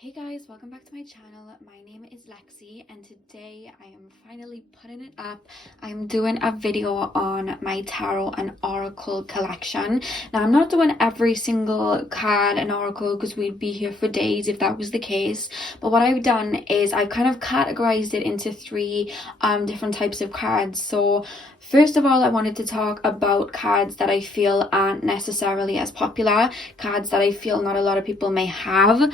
Hey guys, welcome back to my channel. My name is Lexi and today I am finally putting it up. I'm doing a video on my tarot and oracle collection. Now I'm not doing every single card and oracle because we'd be here for days if that was the case, but what I've done is I've kind of categorized it into three different types of cards. So first of all, I wanted to talk about cards that I feel aren't necessarily as popular, cards that I feel not a lot of people may have,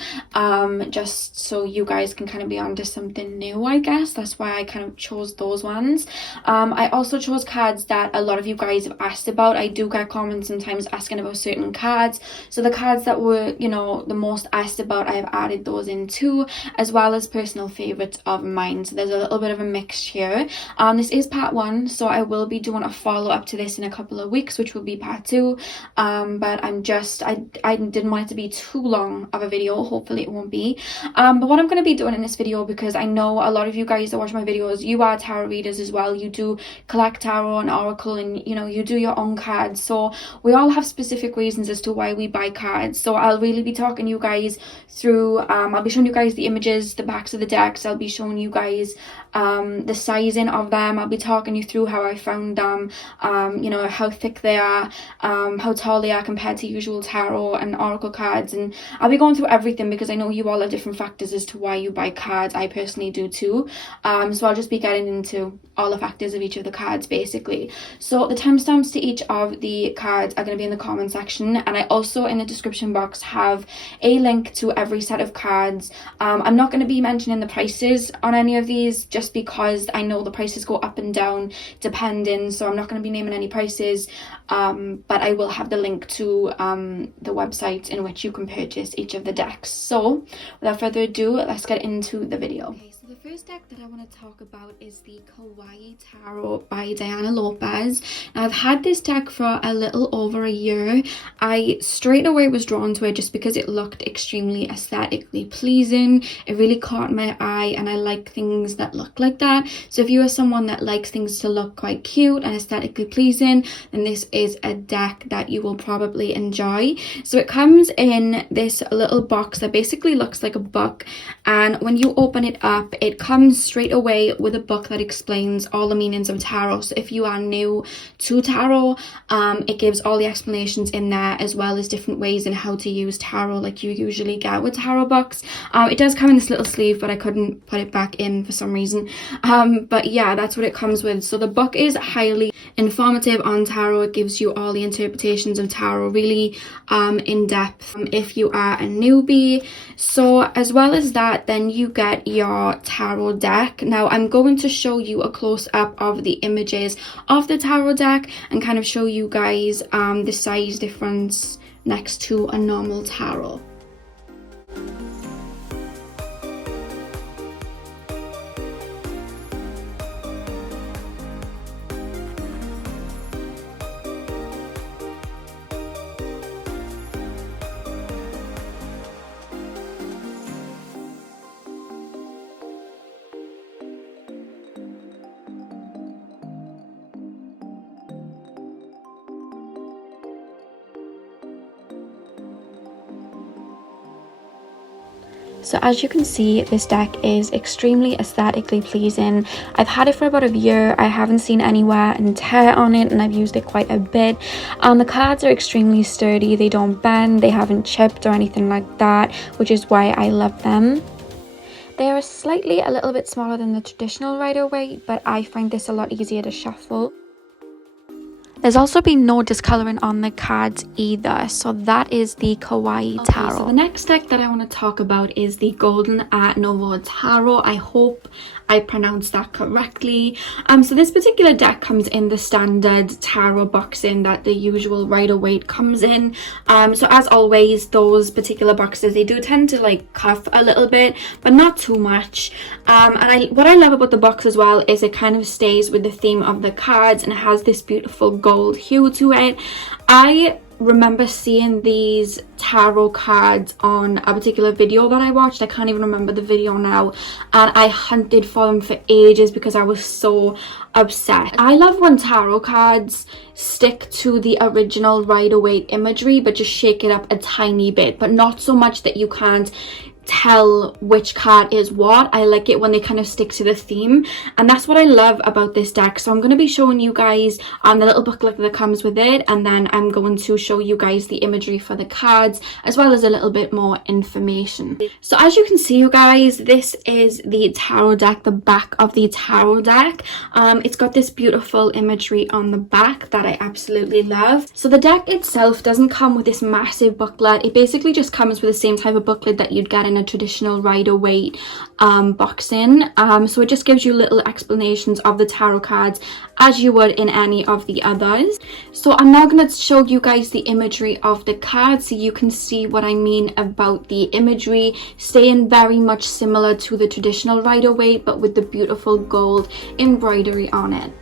just so you guys can kind of be onto something new, I guess. That's why I kind of chose those ones. I also chose cards that a lot of you guys have asked about. I do get comments sometimes asking about certain cards, so the cards that were, you know, the most asked about, I've added those in too, as well as personal favorites of mine. So there's a little bit of a mix here. This is part one, so I will be doing a follow-up to this in a couple of weeks, which will be part two. But I didn't want it to be too long of a video. Hopefully it won't be. But what I'm going to be doing in this video, because I know a lot of you guys that watch my videos, you are tarot readers as well. You do collect tarot and oracle, and you know, you do your own cards. So we all have specific reasons as to why we buy cards. So I'll really be talking you guys through, I'll be showing you guys the images, the backs of the decks. I'll be showing you guys the sizing of them. I'll be talking you through how I found them, you know, how thick they are, how tall they are compared to usual tarot and oracle cards, and I'll be going through everything because I know you all have different factors as to why you buy cards. I personally do too. So I'll just be getting into all the factors of each of the cards basically. So the timestamps to each of the cards are going to be in the comment section, and I also in the description box have a link to every set of cards. I'm not going to be mentioning the prices on any of these just because I know the prices go up and down depending, so I'm not going to be naming any prices, but I will have the link to the website in which you can purchase each of the decks. So without further ado, let's get into the video. Okay, so the first deck that I want to talk about is the Kawaii Tarot by Diana Lopez. Now, I've had this deck for a little over a year. I straight away was drawn to it just because it looked extremely aesthetically pleasing. It really caught my eye, and I like things that look like that. So if you are someone that likes things to look quite cute and aesthetically pleasing, then this is a deck that you will probably enjoy. So it comes in this little box that basically looks like a book, and when you open it up, it comes straight away with a book that explains all the meanings of tarot. So if you are new to tarot, it gives all the explanations in there, as well as different ways in how to use tarot like you usually get with tarot books. It does come in this little sleeve, but I couldn't put it back in for some reason. But yeah, that's what it comes with. So the book is highly informative on tarot. It gives you all the interpretations of tarot really in depth if you are a newbie. So as well as that, then you get your tarot deck. Now I'm going to show you a close-up of the images of the tarot deck and kind of show you guys the size difference next to a normal tarot. So as you can see, this deck is extremely aesthetically pleasing. I've had it for about a year. I haven't seen any wear and tear on it, and I've used it quite a bit. The cards are extremely sturdy. They don't bend, they haven't chipped or anything like that, which is why I love them. They are a little bit smaller than the traditional Rider-Waite, but I find this a lot easier to shuffle. There's also been no discolouring on the cards either, so that is the Kawaii Tarot. Okay, so the next deck that I want to talk about is the Golden Nouveau Tarot. I hope I pronounced that correctly. So this particular deck comes in the standard tarot boxing that the usual Rider-Waite comes in. So as always, those particular boxes, they do tend to like cuff a little bit, but not too much. And what I love about the box as well is it kind of stays with the theme of the cards, and it has this beautiful gold hue to it. I remember seeing these tarot cards on a particular video that I watched. I can't even remember the video now, and I hunted for them for ages because I was so upset. I love when tarot cards stick to the original Rider-Waite imagery but just shake it up a tiny bit, but not so much that you can't tell which card is what. I like it when they kind of stick to the theme, and that's what I love about this deck. So I'm going to be showing you guys the little booklet that comes with it, and then I'm going to show you guys the imagery for the cards as well as a little bit more information. So as you can see, you guys, this is the tarot deck, the back of the tarot deck. It's got this beautiful imagery on the back that I absolutely love. So the deck itself doesn't come with this massive booklet. It basically just comes with the same type of booklet that you'd get in a traditional Rider-Waite boxing. So it just gives you little explanations of the tarot cards as you would in any of the others. So I'm now going to show you guys the imagery of the cards so you can see what I mean about the imagery staying very much similar to the traditional Rider-Waite, but with the beautiful gold embroidery on it.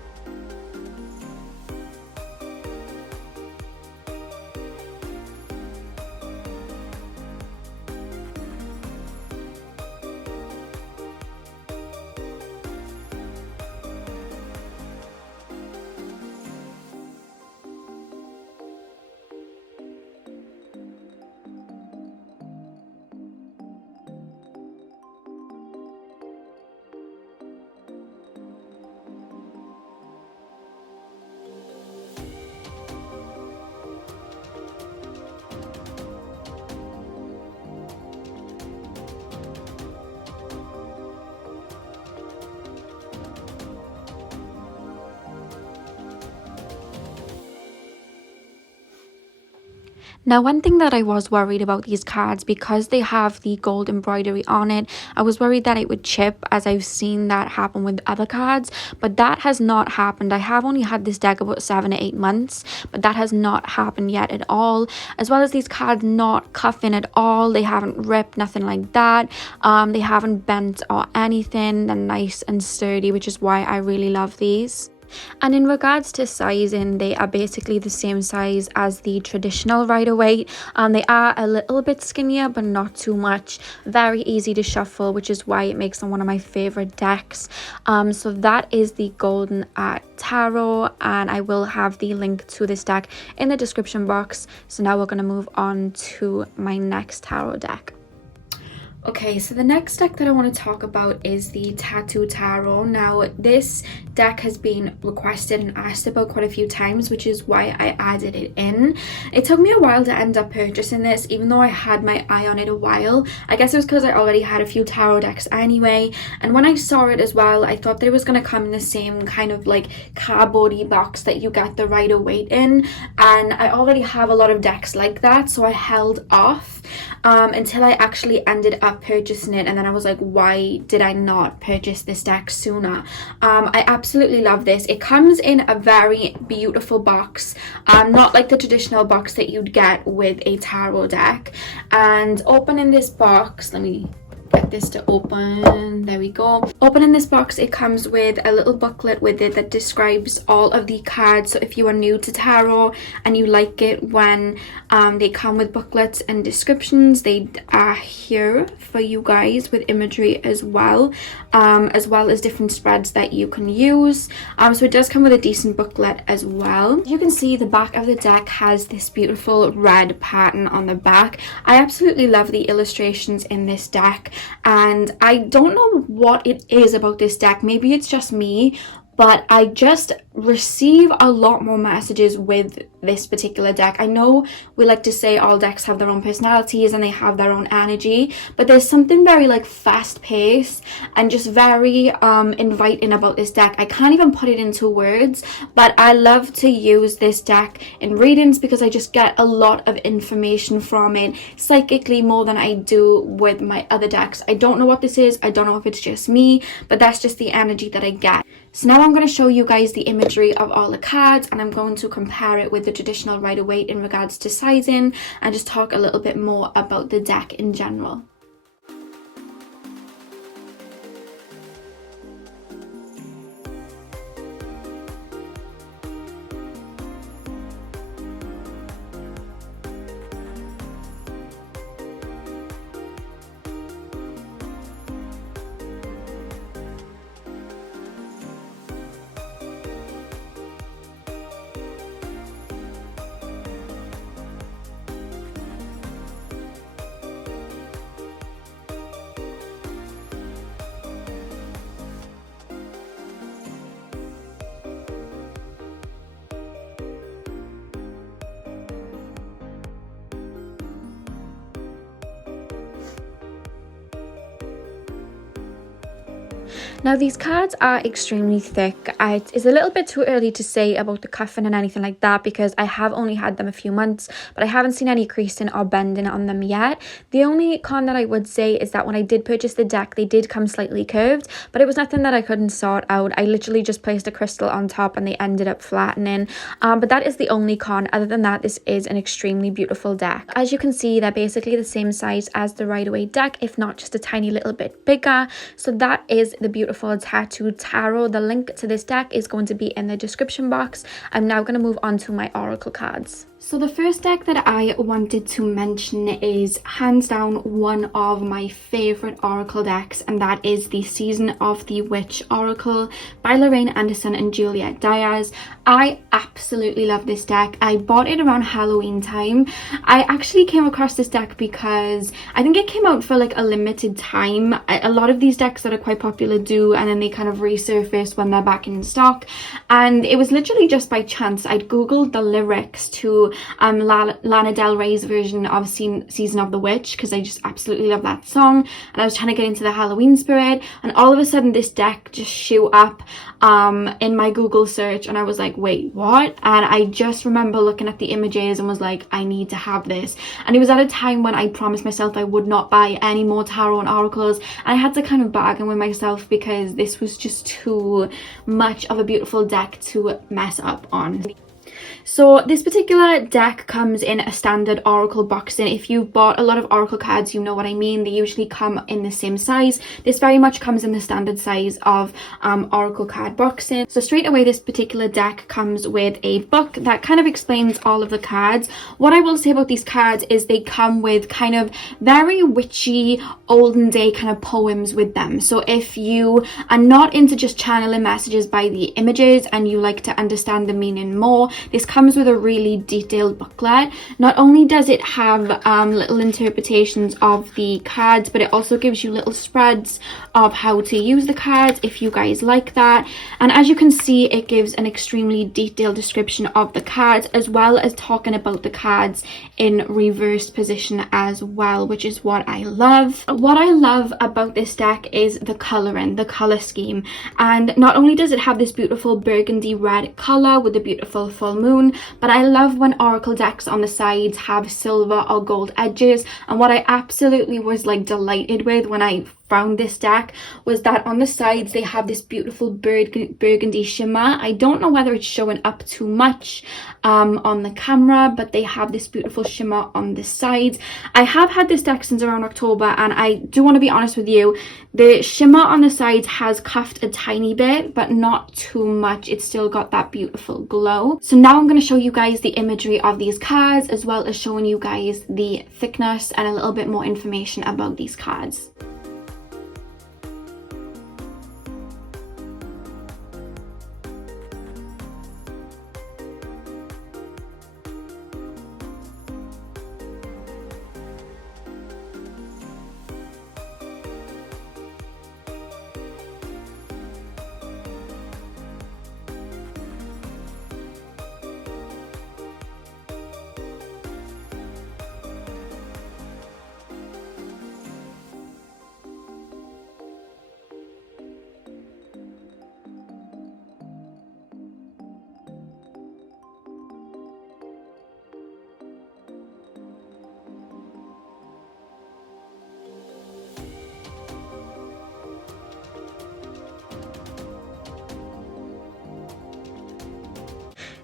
Now, one thing that I was worried about these cards, because they have the gold embroidery on it, I was worried that it would chip, as I've seen that happen with other cards, but that has not happened. I have only had this deck about 7 to 8 months, but that has not happened yet at all, as well as these cards not cuffing at all. They haven't ripped, nothing like that. They haven't bent or anything. They're nice and sturdy, which is why I really love these. And in regards to sizing, they are basically the same size as the traditional Rider-Waite. They are a little bit skinnier, but not too much. Very easy to shuffle, which is why it makes them one of my favorite decks. So that is the Golden Art Tarot, and I will have the link to this deck in the description box. So now we're going to move on to my next tarot deck. Okay, so the next deck that I want to talk about is the Tattoo Tarot. Now, this deck has been requested and asked about quite a few times, which is why I added it in. It took me a while to end up purchasing this, even though I had my eye on it a while. I guess it was because I already had a few tarot decks anyway, and when I saw it as well, I thought that it was going to come in the same kind of like cardboardy box that you get the Rider-Waite in, and I already have a lot of decks like that, so I held off until I actually ended up purchasing it, and then I was like, why did I not purchase this deck sooner? I absolutely love this. It comes in a very beautiful box, not like the traditional box that you'd get with a tarot deck. And opening this box, let me get this to open. There we go. Opening this box, it comes with a little booklet with it that describes all of the cards. So if you are new to tarot and you like it when they come with booklets and descriptions, they are here for you guys with imagery as well as different spreads that you can use. So it does come with a decent booklet as well. You can see the back of the deck has this beautiful red pattern on the back. I absolutely love the illustrations in this deck, and I don't know what it is about this deck. Maybe it's just me, but I just receive a lot more messages with this particular deck. I know we like to say all decks have their own personalities and they have their own energy, but there's something very like fast paced and just very inviting about this deck. I can't even put it into words, but I love to use this deck in readings because I just get a lot of information from it psychically more than I do with my other decks. I don't know what this is. I don't know if it's just me, but that's just the energy that I get. So now I'm going to show you guys the imagery of all the cards, and I'm going to compare it with the traditional Rider-Waite in regards to sizing and just talk a little bit more about the deck in general. Now these cards are extremely thick. It's a little bit too early to say about the cuffing and anything like that because I have only had them a few months, but I haven't seen any creasing or bending on them yet. The only con that I would say is that when I did purchase the deck, they did come slightly curved, but it was nothing that I couldn't sort out. I literally just placed a crystal on top and they ended up flattening. But that is the only con. Other than that, this is an extremely beautiful deck. As you can see, they're basically the same size as the Rider-Waite deck, if not just a tiny little bit bigger. So that is the beautiful Tattoo Tarot. The link to this deck is going to be in the description box. I'm now going to move on to my oracle cards. So the first deck that I wanted to mention is hands down one of my favourite oracle decks, and that is the Season of the Witch Oracle by Lorraine Anderson and Juliet Diaz. I absolutely love this deck. I bought it around Halloween time. I actually came across this deck because I think it came out for like a limited time. A lot of these decks that are quite popular do, and then they kind of resurface when they're back in stock. And it was literally just by chance. I'd googled the lyrics to Lana Del Rey's version of Season of the Witch because I just absolutely love that song, and I was trying to get into the Halloween spirit, and all of a sudden this deck just shoot up in my Google search, and I was like, wait, what? And I just remember looking at the images and was like, I need to have this. And it was at a time when I promised myself I would not buy any more tarot and oracles, and I had to kind of bargain with myself because this was just too much of a beautiful deck to mess up on. So this particular deck comes in a standard oracle boxing. If you've bought a lot of oracle cards, you know what I mean. They usually come in the same size. This very much comes in the standard size of oracle card boxing. So straight away, this particular deck comes with a book that kind of explains all of the cards. What I will say about these cards is they come with kind of very witchy, olden day kind of poems with them. So if you are not into just channeling messages by the images and you like to understand the meaning more, this comes with a really detailed booklet. Not only does it have little interpretations of the cards, but it also gives you little spreads of how to use the cards if you guys like that. And as you can see, it gives an extremely detailed description of the cards, as well as talking about the cards in reversed position as well, which is what I love. What I love about this deck is the colouring, the colour scheme. And not only does it have this beautiful burgundy red colour with the beautiful full moon, but I love when oracle decks on the sides have silver or gold edges. And what I absolutely was like delighted with when I found this deck was that on the sides they have this beautiful burgundy shimmer. I don't know whether it's showing up too much on the camera, but they have this beautiful shimmer on the sides. I have had this deck since around October, and I do want to be honest with you, the shimmer on the sides has cuffed a tiny bit, but not too much. It's still got that beautiful glow. So now I'm going to show you guys the imagery of these cards, as well as showing you guys the thickness and a little bit more information about these cards.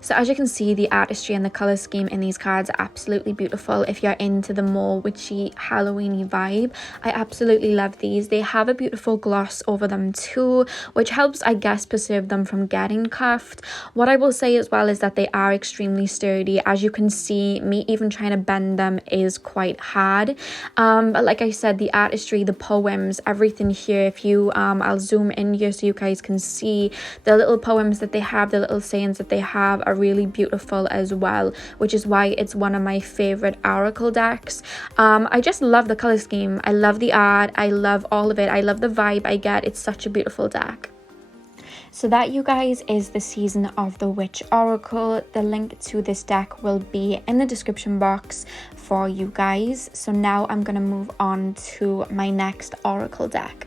So as you can see, the artistry and the colour scheme in these cards are absolutely beautiful. If you're into the more witchy Halloween-y vibe, I absolutely love these. They have a beautiful gloss over them too, which helps, I guess, preserve them from getting cuffed. What I will say as well is that they are extremely sturdy. As you can see, me even trying to bend them is quite hard. But like I said, the artistry, the poems, everything here, if you I'll zoom in here so you guys can see the little poems that they have, the little sayings that they have are really beautiful as well, which is why it's one of my favorite oracle decks. I just love the color scheme. I love the art. I love all of it. I love the vibe I get. It's such a beautiful deck. So that, you guys, is the Season of the Witch Oracle. The link to this deck will be in the description box for you guys. So now I'm going to move on to my next oracle deck.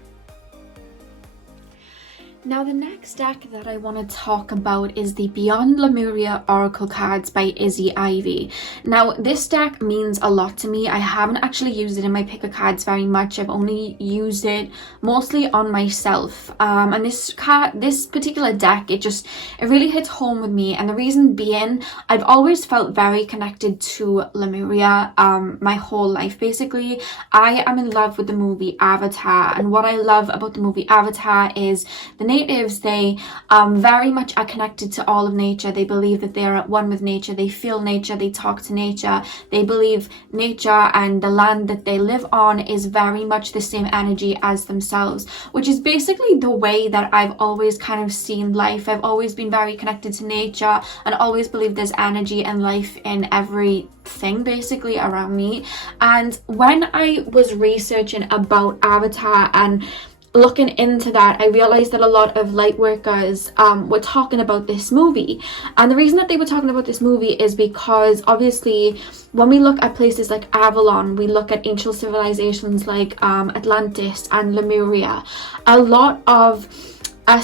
Now the next deck that I want to talk about is the Beyond Lemuria Oracle cards by Izzy Ivy. Now this deck means a lot to me. I haven't actually used it in my pick of cards very much. I've only used it mostly on myself. And this particular deck, it really hits home with me. And the reason being, I've always felt very connected to Lemuria my whole life basically. I am in love with the movie Avatar, and what I love about the movie Avatar is the natives, they very much are connected to all of nature. They believe that they are at one with nature. They feel nature. They talk to nature. They believe nature and the land that they live on is very much the same energy as themselves, which is basically the way that I've always kind of seen life. I've always been very connected to nature and always believed there's energy and life in everything basically around me. And when I was researching about Avatar and looking into that, I realized that a lot of light workers were talking about this movie. And the reason that they were talking about this movie is because obviously when we look at places like Avalon, we look at ancient civilizations like Atlantis and Lemuria, a lot of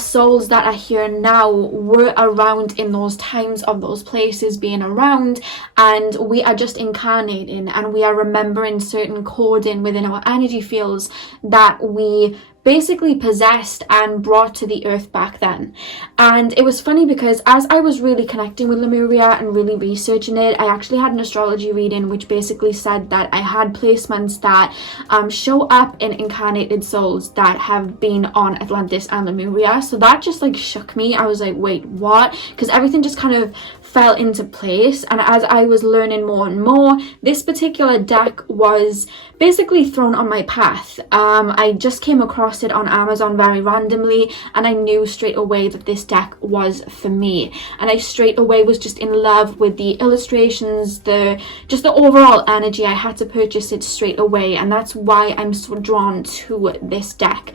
souls that are here now were around in those times of those places being around, and we are just incarnating and we are remembering certain coding within our energy fields that we basically possessed and brought to the earth back then. And it was funny because as I was really connecting with Lemuria and really researching it, I actually had an astrology reading which basically said that I had placements that show up in incarnated souls that have been on Atlantis and Lemuria. So that just like shook me. I was like, wait, what? Because everything just kind of fell into place. And as I was learning more and more, this particular deck was basically thrown on my path. I just came across it on Amazon very randomly, and I knew straight away that this deck was for me. And I straight away was just in love with the illustrations, the overall energy. I had to purchase it straight away, and that's why I'm so drawn to this deck.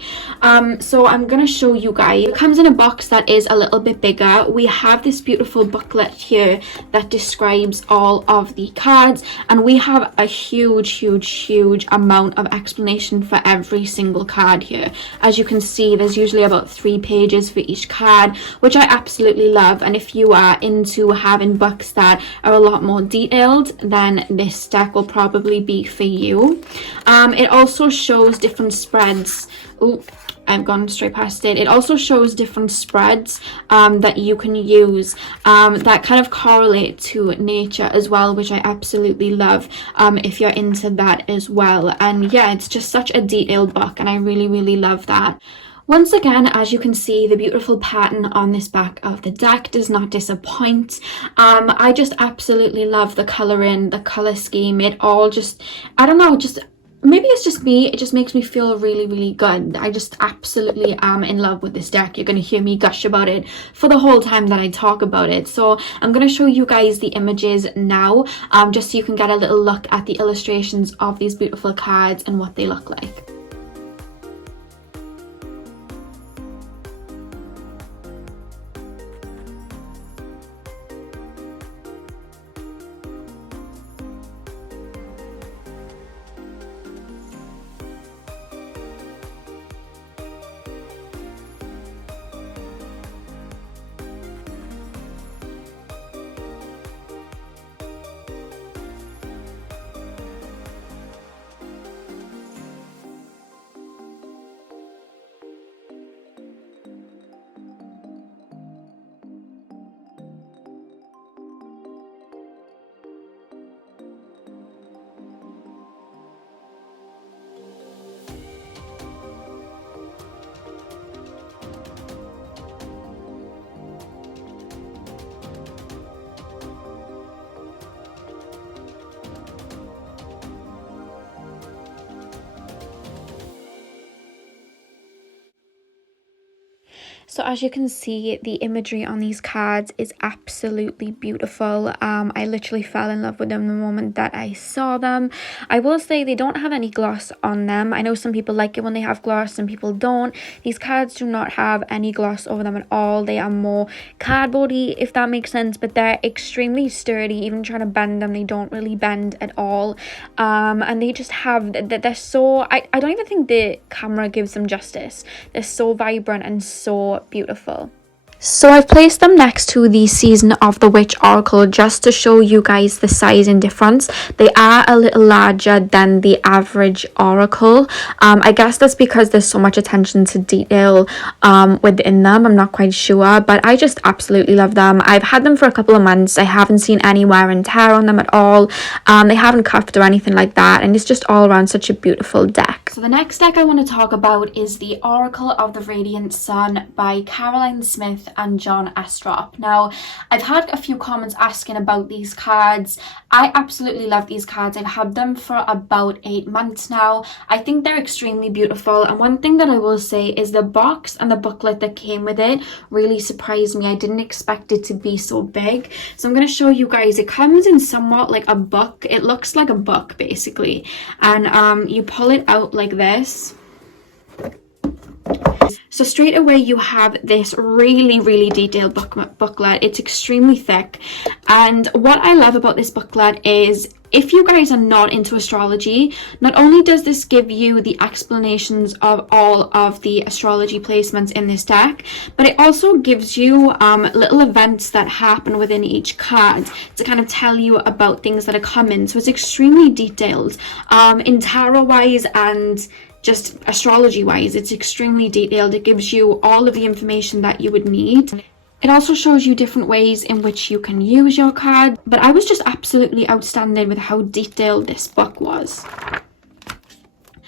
So I'm gonna show you guys. It comes in a box that is a little bit bigger. We have this beautiful booklet here that describes all of the cards, and we have a huge amount of explanation for every single card here. As you can see, there's usually about 3 pages for each card, which I absolutely love. And if you are into having books that are a lot more detailed, then this deck will probably be for you. It also shows different spreads. Ooh, I've gone straight past it. It also shows different spreads that you can use that kind of correlate to nature as well, which I absolutely love if you're into that as well. And yeah, it's just such a detailed book, and I really love that. Once again, as you can see, the beautiful pattern on this back of the deck does not disappoint. I just absolutely love the colouring, the colour scheme. It all just, I don't know, just maybe it's just me, it just makes me feel really good. I just absolutely am in love with this deck. You're going to hear me gush about it for the whole time that I talk about it. So I'm going to show you guys the images now, just so you can get a little look at the illustrations of these beautiful cards and what they look like. So as you can see, the imagery on these cards is absolutely beautiful. I literally fell in love with them the moment that I saw them. I will say they don't have any gloss on them. I know some people like it when they have gloss, some people don't. These cards do not have any gloss over them at all. They are more cardboardy, if that makes sense, but they're extremely sturdy. Even trying to bend them, they don't really bend at all. And they just have, they're so, I don't even think the camera gives them justice. They're so vibrant and so so beautiful. So I've placed them next to the Season of the Witch Oracle just to show you guys the sizing difference. They are a little larger than the average oracle. I guess that's because there's so much attention to detail within them. I'm not quite sure, but I just absolutely love them. I've had them for a couple of months. I haven't seen any wear and tear on them at all. They haven't cuffed or anything like that, and it's just all around such a beautiful deck. So the next deck I want to talk about is the Oracle of the Radiant Sun by Caroline Smith and John Astrop. Now, I've had a few comments asking about these cards. I absolutely love these cards. I've had them for about 8 months now. I think they're extremely beautiful, and one thing that I will say is the box and the booklet that came with it really surprised me. I didn't expect it to be so big. So I'm going to show you guys. It comes in somewhat like a book. It looks like a book basically, and you pull it out like this. So straight away you have this really detailed booklet. It's extremely thick, and what I love about this booklet is if you guys are not into astrology, not only does this give you the explanations of all of the astrology placements in this deck, but it also gives you little events that happen within each card to kind of tell you about things that are coming. So it's extremely detailed in tarot wise and just astrology wise. It's extremely detailed. It gives you all of the information that you would need. It also shows you different ways in which you can use your card, but I was just absolutely outstanding with how detailed this book was.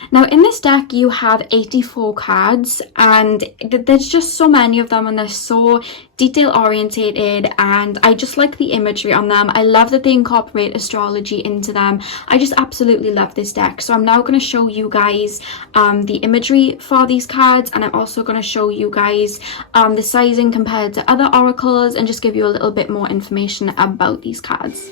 Now in this deck you have 84 cards, and there's just so many of them, and they're so detail orientated, and I just like the imagery on them. I love that they incorporate astrology into them. I just absolutely love this deck. So I'm now going to show you guys the imagery for these cards, and I'm also going to show you guys the sizing compared to other oracles, and just give you a little bit more information about these cards.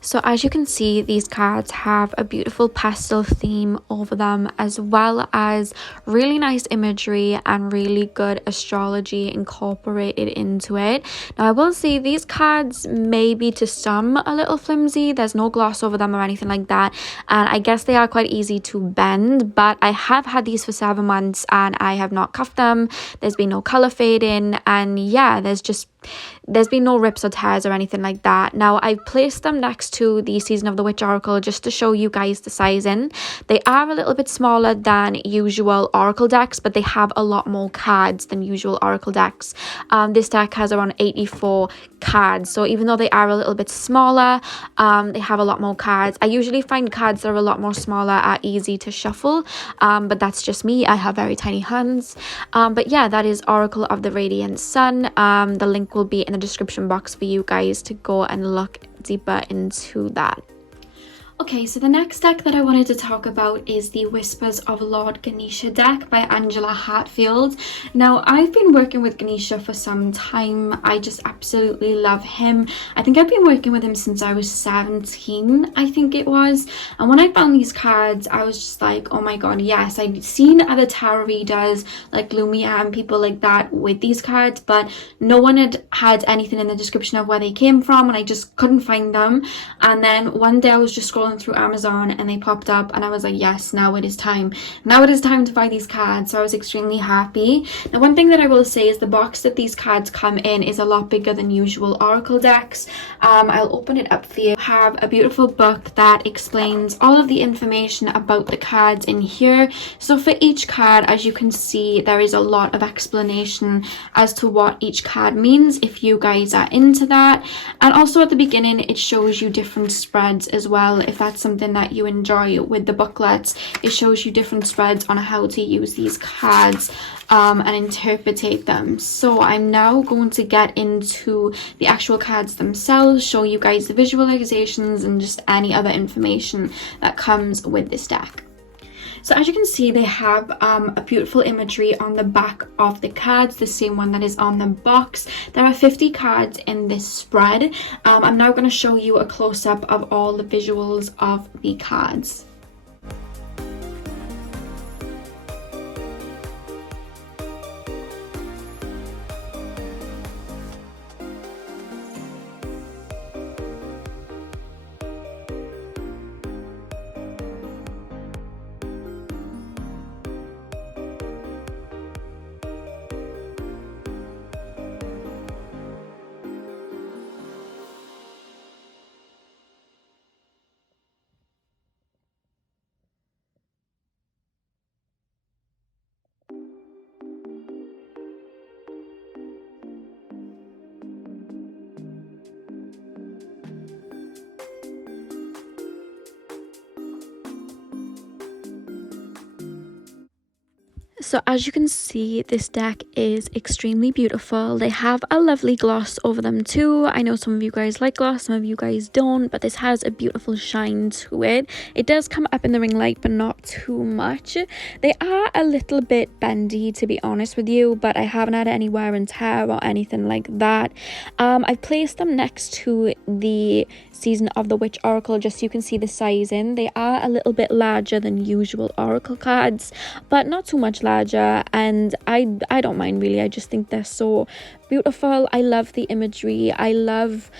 So as you can see, these cards have a beautiful pastel theme over them, as well as really nice imagery and really good astrology incorporated into it. Now I will say these cards may be to some a little flimsy. There's no gloss over them or anything like that, and I guess they are quite easy to bend, but I have had these for 7 months and I have not cuffed them. There's been no color fading, and yeah, there's been no rips or tears or anything like that. Now I've placed them next to the Season of the Witch Oracle just to show you guys the sizing. They are a little bit smaller than usual oracle decks, but they have a lot more cards than usual oracle decks. This deck has around 84 cards, so even though they are a little bit smaller, they have a lot more cards. I usually find cards that are a lot more smaller are easy to shuffle, but that's just me. I have very tiny hands. But yeah, that is Oracle of the Radiant Sun. The link will be in the description box for you guys to go and look deeper into that. Okay, so the next deck that I wanted to talk about is the Whispers of Lord Ganesha deck by Angela Hartfield. Now, I've been working with Ganesha for some time. I just absolutely love him. I think I've been working with him since I was 17, I think it was. And when I found these cards, I was just like, oh my god, yes. I'd seen other tarot readers like Lemuria and people like that with these cards, but no one had anything in the description of where they came from, and I just couldn't find them. And then one day I was just scrolling through Amazon and they popped up, and I was like, yes, now it is time to buy these cards. So I was extremely happy. Now, one thing that I will say is the box that these cards come in is a lot bigger than usual oracle decks. I'll open it up for you. I have a beautiful book that explains all of the information about the cards in here. So for each card, as you can see, there is a lot of explanation as to what each card means if you guys are into that. And also at the beginning it shows you different spreads as well, if that's something that you enjoy with the booklets. It shows you different spreads on how to use these cards and interpretate them. So I'm now going to get into the actual cards themselves, show you guys the visualizations and just any other information that comes with this deck. So as you can see, they have a beautiful imagery on the back of the cards, the same one that is on the box. There are 50 cards in this spread. I'm now going to show you a close-up of all the visuals of the cards. So as you can see, this deck is extremely beautiful. They have a lovely gloss over them too. I know some of you guys like gloss, some of you guys don't, but this has a beautiful shine to it. It does come up in the ring light, but not too much. They are a little bit bendy, to be honest with you, but I haven't had any wear and tear or anything like that. I've placed them next to the Season of the Witch Oracle just so you can see the sizing. They are a little bit larger than usual Oracle cards, but not too much larger, and I don't mind really. I just think they're so beautiful. I love the imagery. I love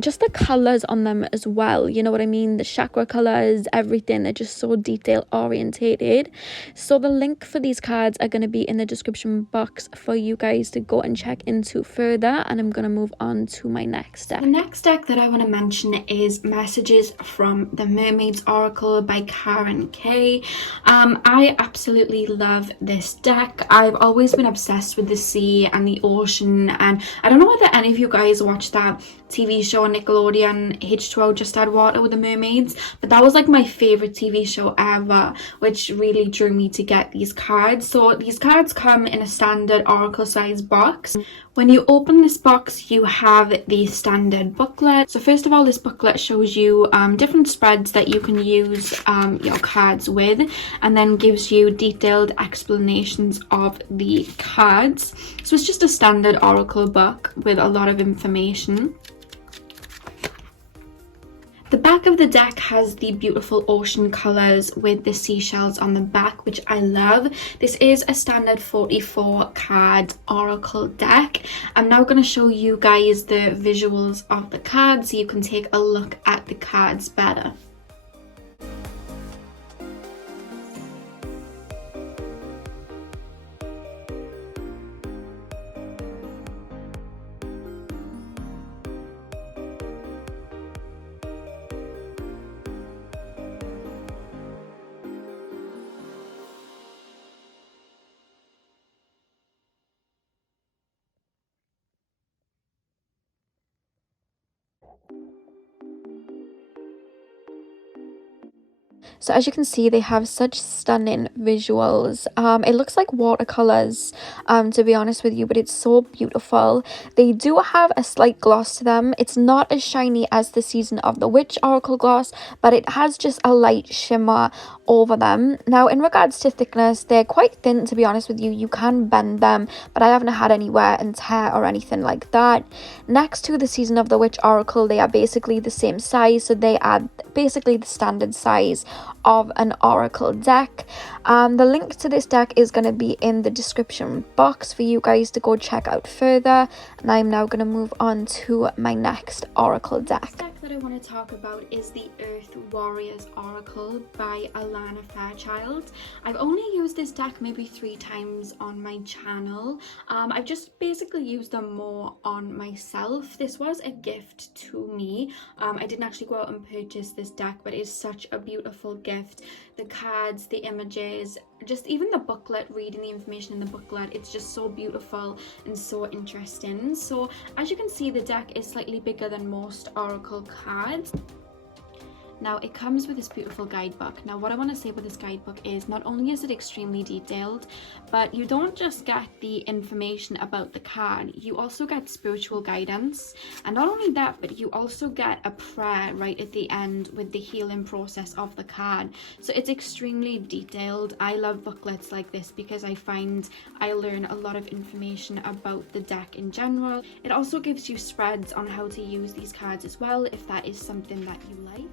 just the colors on them as well, you know what I mean, the chakra colors, everything. They're just so detail orientated. So the link for these cards are going to be in the description box for you guys to go and check into further, and I'm going to move on to my next deck. The next deck that I want to mention is Messages from the Mermaids Oracle by Karen K. I absolutely love this deck. I've always been obsessed with the sea and the ocean, and I don't know whether any of you guys watched that TV show on Nickelodeon, H2O Just Add Water with the Mermaids, but that was like my favorite TV show ever, which really drew me to get these cards. So these cards come in a standard oracle size box. When you open this box, you have the standard booklet. So first of all, this booklet shows you different spreads that you can use your cards with, and then gives you detailed explanations of the cards. So it's just a standard oracle book with a lot of information. The back of the deck has the beautiful ocean colours with the seashells on the back, which I love. This is a standard 44 card oracle deck. I'm now going to show you guys the visuals of the cards so you can take a look at the cards better. So as you can see, they have such stunning visuals. It looks like watercolors, to be honest with you, but it's so beautiful. They do have a slight gloss to them. It's not as shiny as the Season of the Witch Oracle gloss, but it has just a light shimmer over them. Now, in regards to thickness, they're quite thin, to be honest with you. You can bend them, but I haven't had any wear and tear or anything like that. Next to the Season of the Witch Oracle, they are basically the same size, so they are basically the standard size of an oracle deck. The link to this deck is going to be in the description box for you guys to go check out further, and I'm now going to move on to my next oracle deck. The deck that I want to talk about is the Earth Warriors Oracle by Alana Fairchild. I've only used this deck maybe 3 times on my channel. I've just basically used them more on myself. This was a gift to me. I didn't actually go out and purchase this deck, but it's such a beautiful gift. The cards, the images, just even the booklet, reading the information in the booklet, it's just so beautiful and so interesting. So as you can see, the deck is slightly bigger than most oracle cards. Now it comes with this beautiful guidebook. Now what I want to say with this guidebook is not only is it extremely detailed, but you don't just get the information about the card, you also get spiritual guidance. And not only that, but you also get a prayer right at the end with the healing process of the card. So it's extremely detailed. I love booklets like this because I find I learn a lot of information about the deck in general. It also gives you spreads on how to use these cards as well, if that is something that you like.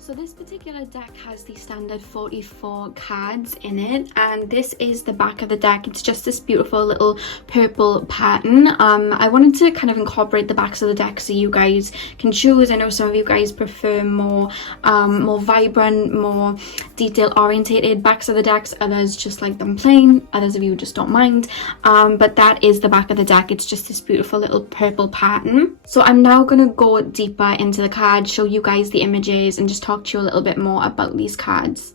So this particular deck has the standard 44 cards in it, and this is the back of the deck. It's just this beautiful little purple pattern. I wanted to kind of incorporate the backs of the deck so you guys can choose. I know some of you guys prefer more vibrant, more detail orientated backs of the decks. Others just like them plain. Others of you just don't mind. But that is the back of the deck. It's just this beautiful little purple pattern. So I'm now going to go deeper into the cards, show you guys the images, and just talk to you a little bit more about these cards.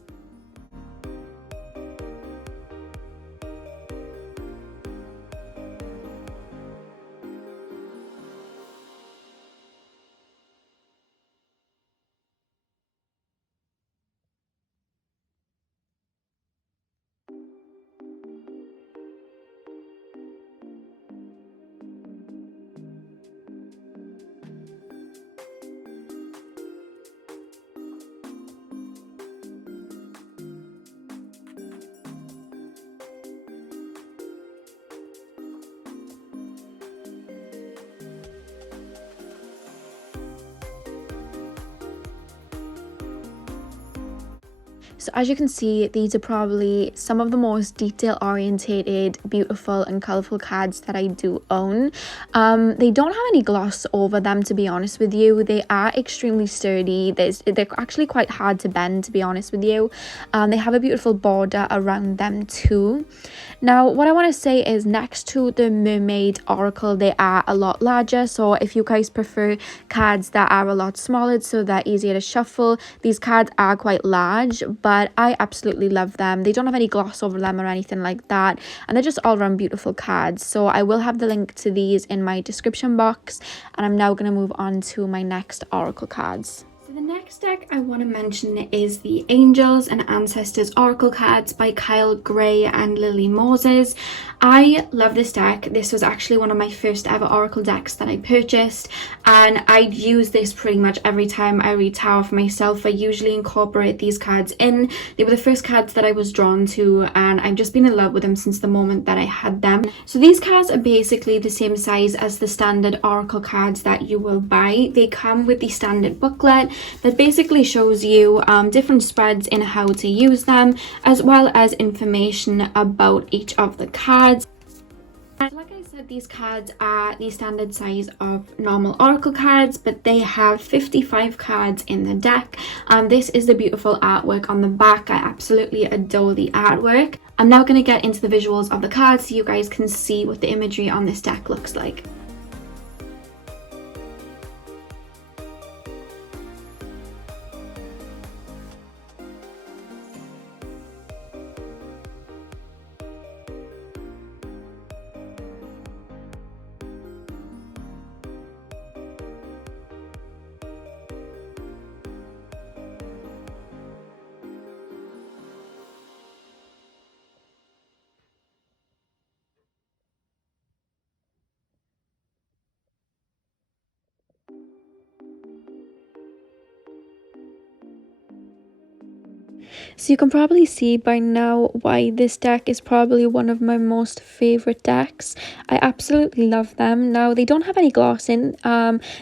So as you can see, these are probably some of the most detail orientated, beautiful and colourful cards that I do own. They don't have any gloss over them, to be honest with you. They are extremely sturdy. They're actually quite hard to bend, to be honest with you. They have a beautiful border around them too. Now what I want to say is, next to the Mermaid Oracle, they are a lot larger. So if you guys prefer cards that are a lot smaller so they're easier to shuffle, these cards are quite large, but I absolutely love them. They don't have any gloss over them or anything like that, and they're just all around beautiful cards. So I will have the link to these in my description box, and I'm now going to move on to my next oracle cards. The next deck I want to mention is the Angels and Ancestors Oracle cards by Kyle Gray and Lily Moses. I love this deck. This was actually one of my first ever Oracle decks that I purchased, and I use this pretty much every time I read tarot for myself. I usually incorporate these cards in. They were the first cards that I was drawn to, and I've just been in love with them since the moment that I had them. So these cards are basically the same size as the standard Oracle cards that you will buy. They come with the standard booklet that basically shows you different spreads in how to use them, as well as information about each of the cards. And like I said, these cards are the standard size of normal oracle cards, but they have 55 cards in the deck. This is the beautiful artwork on the back. I absolutely adore the artwork. I'm now going to get into the visuals of the cards so you guys can see what the imagery on this deck looks like. So you can probably see by now why this deck is probably one of my most favorite decks. I absolutely love them. Now they don't have any gloss in,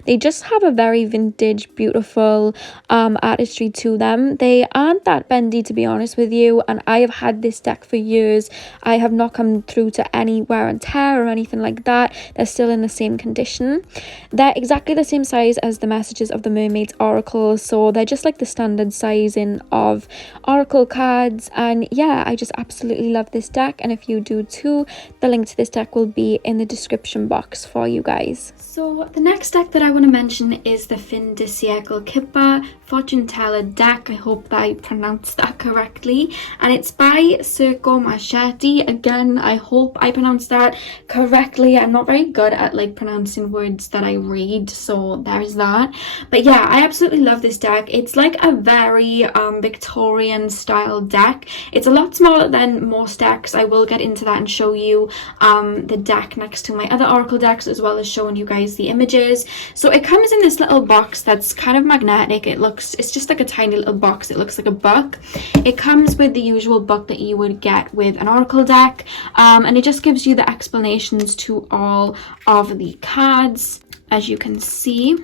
they just have a very vintage, beautiful artistry to them. They aren't that bendy, to be honest with you, and I have had this deck for years. I have not come through to any wear and tear or anything like that. They're still in the same condition. They're exactly the same size as the messages of the Mermaids Oracle, so they're just like the standard sizing of oracle cards. And yeah, I just absolutely love this deck, and if you do too, the link to this deck will be in the description box for you guys. So the next deck that I want to mention is the Fin de Siècle Kipper Fortune Teller deck. I hope that I pronounced that correctly, and it's by Circo Machete. Again, I hope I pronounced that correctly. I'm not very good at like pronouncing words that I read, so there's that. But yeah, I absolutely love this deck. It's like a very Victorian style deck. It's a lot smaller than most decks. I will get into that and show you the deck next to my other oracle decks, as well as showing you guys the images. So it comes in this little box that's kind of magnetic. It's just like a tiny little box. It looks like a book. It comes with the usual book that you would get with an oracle deck, and it just gives you the explanations to all of the cards, as you can see.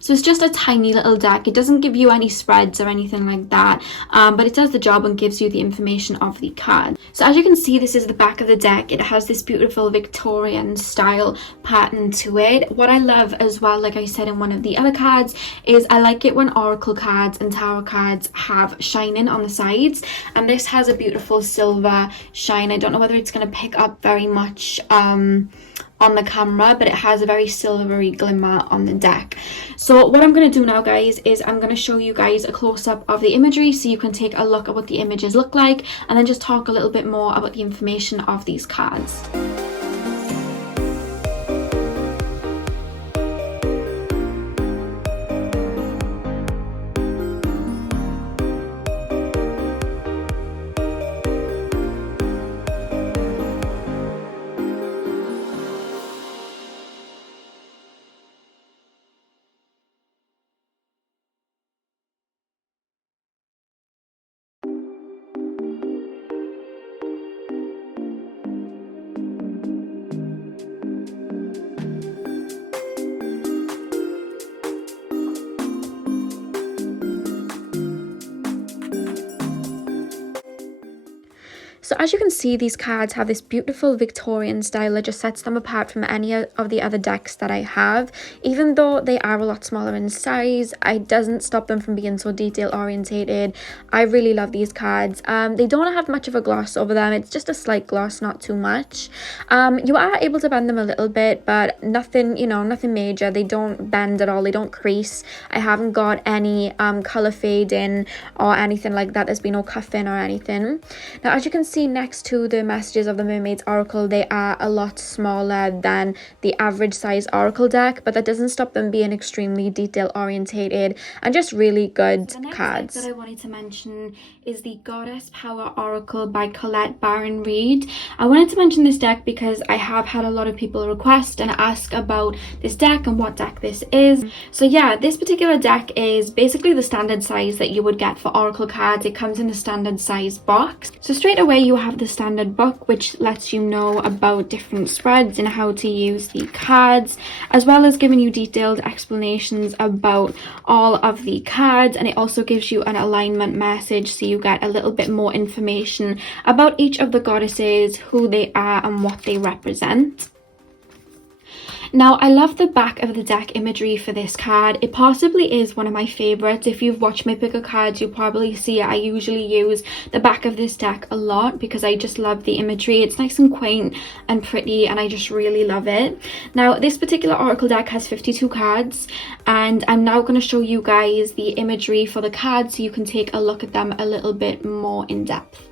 So it's just a tiny little deck. It doesn't give you any spreads or anything like that, but it does the job and gives you the information of the card. So as you can see, this is the back of the deck. It has this beautiful Victorian style pattern to it. What I love as well, like I said in one of the other cards, is I like it when oracle cards and tarot cards have shining on the sides, and this has a beautiful silver shine. I don't know whether it's going to pick up very much on the camera, but it has a very silvery glimmer on the deck. So what I'm going to do now, guys, is I'm going to show you guys a close-up of the imagery so you can take a look at what the images look like, and then just talk a little bit more about the information of these cards. So as you can see, these cards have this beautiful Victorian style that just sets them apart from any of the other decks that I have. Even though they are a lot smaller in size, it doesn't stop them from being so detail orientated. I really love these cards. They don't have much of a gloss over them. It's just a slight gloss, not too much. You are able to bend them a little bit, but nothing, nothing major. They don't bend at all. They don't crease. I haven't got any color fading or anything like that. There's been no cuffing or anything. Now, as you can see next to the messages of the Mermaids Oracle, they are a lot smaller than the average size Oracle deck, but that doesn't stop them being extremely detail orientated and just really good cards. The next deck that I wanted to mention is the Goddess Power Oracle by Colette Baron Reid. I wanted to mention this deck because I have had a lot of people request and ask about this deck and what deck this is. So yeah, this particular deck is basically the standard size that you would get for Oracle cards. It comes in the standard size box. So straight away you have the standard book, which lets you know about different spreads and how to use the cards, as well as giving you detailed explanations about all of the cards, and it also gives you an alignment message so you get a little bit more information about each of the goddesses, who they are and what they represent. Now, I love the back of the deck imagery for this card. It possibly is one of my favorites. If you've watched me pick a card, you'll probably see I usually use the back of this deck a lot because I just love the imagery. It's nice and quaint and pretty, and I just really love it. Now, this particular Oracle deck has 52 cards, and I'm now going to show you guys the imagery for the cards so you can take a look at them a little bit more in depth.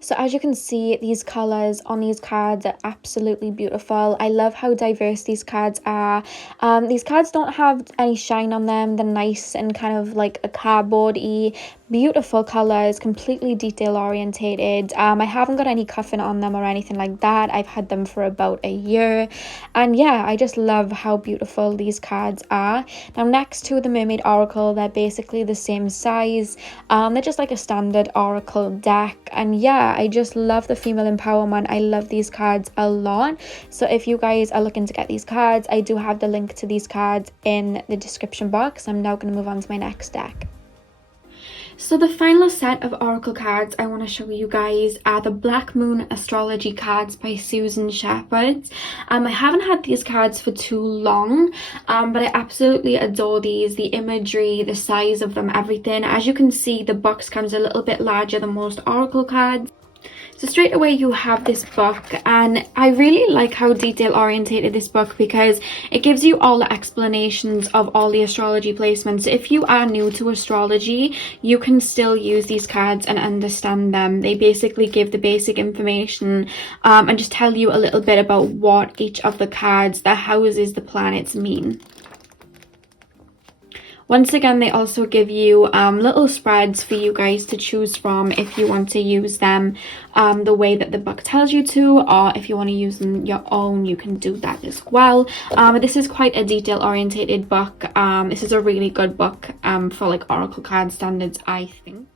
So as you can see, these colours on these cards are absolutely beautiful. I love how diverse these cards are. These cards don't have any shine on them. They're nice and kind of like a cardboard-y, beautiful colours, completely detail orientated. I haven't got any cuffing on them or anything like that. I've had them for about a year, and yeah, I just love how beautiful these cards are. Now next to the Mermaid Oracle, they're basically the same size. They're just like a standard Oracle deck, and yeah, I just love the female empowerment. I love these cards a lot. So if you guys are looking to get these cards, I do have the link to these cards in the description box. I'm now going to move on to my next deck. So the final set of oracle cards I want to show you guys are the Black Moon Astrology cards by Susan Shepherd. I haven't had these cards for too long, but I absolutely adore these. The imagery, the size of them, everything. As you can see, the box comes a little bit larger than most oracle cards. So straight away you have this book, and I really like how detail orientated this book, because it gives you all the explanations of all the astrology placements. So if you are new to astrology, you can still use these cards and understand them. They basically give the basic information and just tell you a little bit about what each of the cards, the houses, the planets mean. Once again, they also give you little spreads for you guys to choose from if you want to use them the way that the book tells you to, or if you want to use them your own, you can do that as well. This is quite a detail orientated book. This is a really good book for like oracle card standards, I think.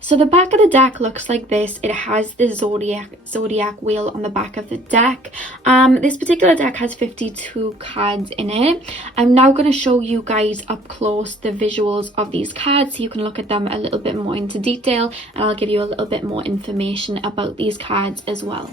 So the back of the deck looks like this. It has the zodiac wheel on the back of the deck. This particular deck has 52 cards in it. I'm now going to show you guys up close the visuals of these cards so you can look at them a little bit more into detail, and I'll give you a little bit more information about these cards as well.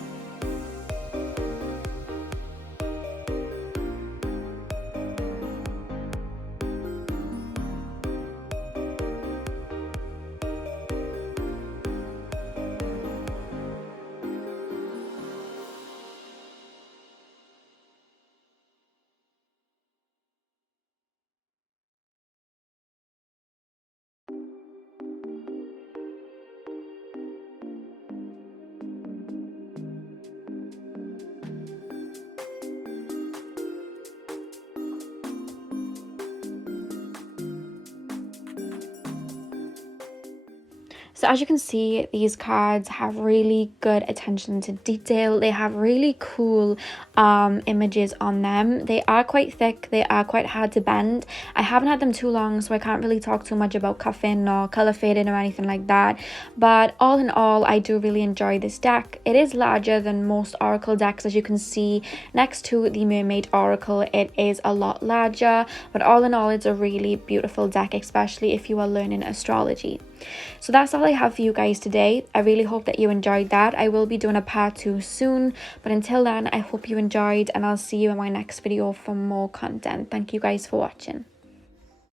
So as you can see, these cards have really good attention to detail. They have really cool images on them. They are quite thick. They are quite hard to bend. I haven't had them too long, so I can't really talk too much about cuffing or color fading or anything like that. But all in all, I do really enjoy this deck. It is larger than most oracle decks. As you can see next to the Mermaid Oracle, it is a lot larger. But all in all, it's a really beautiful deck, especially if you are learning astrology. So that's all I have for you guys today. I really hope that you enjoyed that. I will be doing a part 2 soon, but until then, I hope you enjoyed, and I'll see you in my next video for more content. Thank you guys for watching.